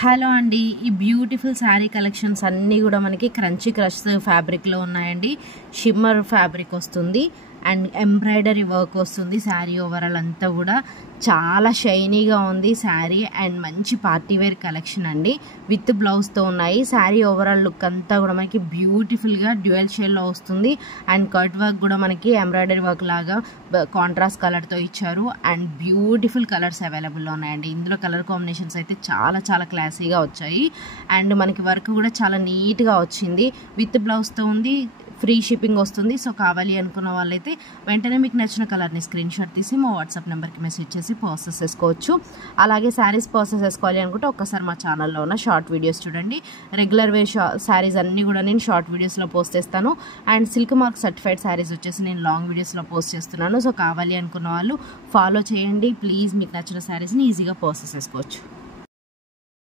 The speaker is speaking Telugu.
హలో అండి, ఈ బ్యూటిఫుల్ శారీ కలెక్షన్స్ అన్నీ కూడా మనకి క్రంచీ క్రష్ ఫ్యాబ్రిక్లో ఉన్నాయండి. షిమ్మర్ ఫ్యాబ్రిక్ వస్తుంది అండ్ ఎంబ్రాయిడరీ వర్క్ వస్తుంది. శారీ ఓవరాల్ అంతా కూడా చాలా షైనీగా ఉంది శారీ అండ్ మంచి పార్టీవేర్ కలెక్షన్ అండి. విత్ బ్లౌజ్తో ఉన్నాయి. శారీ ఓవరాల్ లుక్ అంతా కూడా మనకి బ్యూటిఫుల్గా డ్యూయల్ షేడ్లో వస్తుంది అండ్ కట్ వర్క్ కూడా మనకి ఎంబ్రాయిడరీ వర్క్ లాగా కాంట్రాస్ట్ కలర్తో ఇచ్చారు అండ్ బ్యూటిఫుల్ కలర్స్ అవైలబుల్లో ఉన్నాయండి. ఇందులో కలర్ కాంబినేషన్స్ అయితే చాలా చాలా క్లాసీగా వచ్చాయి అండ్ మనకి వర్క్ కూడా చాలా నీట్గా వచ్చింది. విత్ బ్లౌజ్తో ఉంది, ఫ్రీ షిప్పింగ్ వస్తుంది. సో కావాలి అనుకున్న వాళ్ళైతే వెంటనే మీకు నచ్చిన కలర్ని స్క్రీన్ షాట్ తీసి మా వాట్సాప్ నెంబర్కి మెసేజ్ చేసి ప్రాసెస్ చేసుకోవచ్చు. అలాగే శారీస్ ప్రాసెస్ చేసుకోవాలి అనుకుంటే ఒక్కసారి మా ఛానల్లో ఉన్న షార్ట్ వీడియోస్ చూడండి. రెగ్యులర్ వే శారీస్ అన్నీ కూడా నేను షార్ట్ వీడియోస్లో పోస్ట్ చేస్తాను and silk mark certified saris వచ్చేసి నేను లాంగ్ వీడియోస్లో పోస్ట్ చేస్తున్నాను. సో కావాలి అనుకున్న వాళ్ళు ఫాలో చేయండి ప్లీజ్. మీకు నచ్చిన శారీస్ని ఈజీగా ప్రాసెస్ చేసుకోవచ్చు.